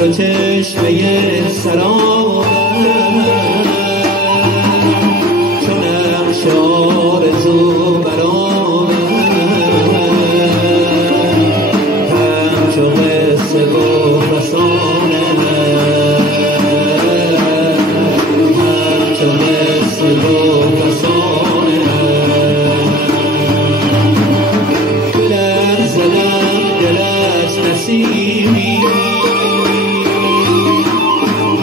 چو چشمه سرابم چو نقش آرزو برآمد همچو قصه و فسانه همچو قصه و فسانه در زدم دل از نسیمی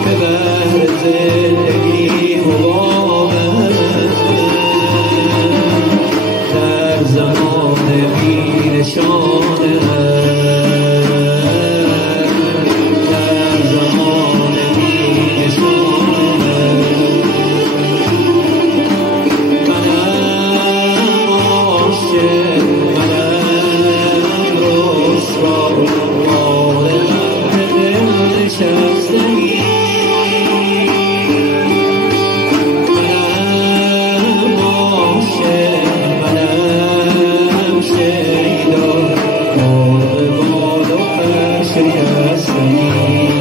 به بحر زندگی حبابم در زمان بی نشانه در زمان بی نشانه منم عاشق منم رسوا عالم به دل نشستگی منم عاشق منم شیدا مرغ بال و پر شکستگی